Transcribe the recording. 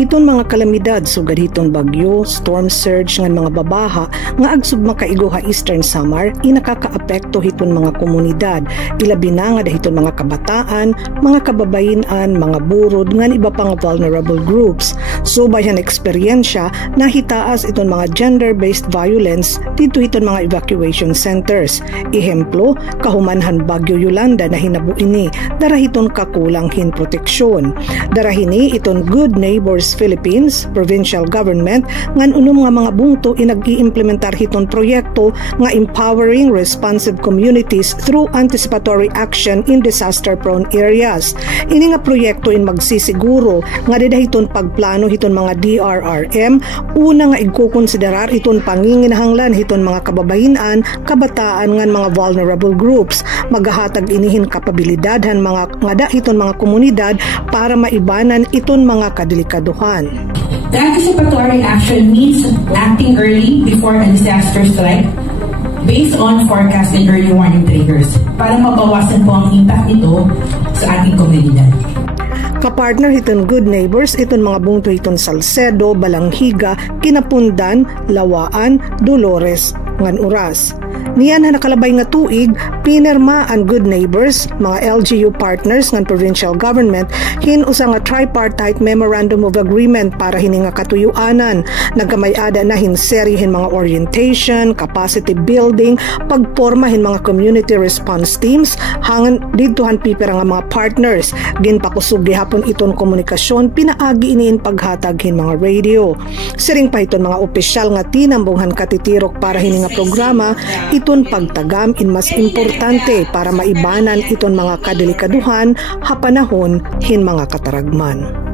Iton mga kalamidad sugad hiton bagyo, storm surge ngan mga babaha nga agsub makaigo ha Eastern Samar inakakaapekto hiton mga komunidad, ilabi na nga dahiton mga kabataan, mga kababayenan, mga burod ngan iba pang vulnerable groups. Subay han eksperyensya nahitaas iton mga gender-based violence dito hiton mga evacuation centers. Ehemplo, kahumanhan bagyo Yolanda na hinabuini darahiton kakulanghin proteksyon. Darahini iton Good Neighbors Philippines provincial government ngan unom nga mga bungto inag-iimplementar hiton proyekto nga empowering responsive communities through anticipatory action in disaster-prone areas. Ini nga proyekto in magsisiguro nga dedahiton pagplano hiton mga DRRM una nga igkukonsiderar iton panginginahanglan hiton mga kababayenan, kabataan ngan mga vulnerable groups. Magahatag inihin kapabilidad han mga ngada hiton mga komunidad para maibanan iton mga kadelikaduhan. The anticipatory action means acting early before a disaster strike based on forecast and early warning triggers para mabawasan po ang impact nito sa ating komunidad. Kapartner hiton Good Neighbors iton mga bungto hiton Salcedo, Balanghiga, Kinapundan, Lawaan, Dolores ngan Uras. Niyan na nakalabay nga tuig, pinirma ang Good Neighbors, mga LGU partners ng provincial government, usa nga tripartite memorandum of agreement para hininga katuyuanan. Nagkamayada na hinserihin mga orientation, capacity building, pagpormahin mga community response teams, hangan didtohan pipira nga mga partners. Ginpakusog gihapon iton komunikasyon, pinaagi iniin paghataghin mga radio. Siring pa iton mga opisyal nga tinambunghan katitirok para hininga programa, iton pagtagam in mas importante para maibanan iton mga kadelikaduhan hapanahon hin mga kataragman.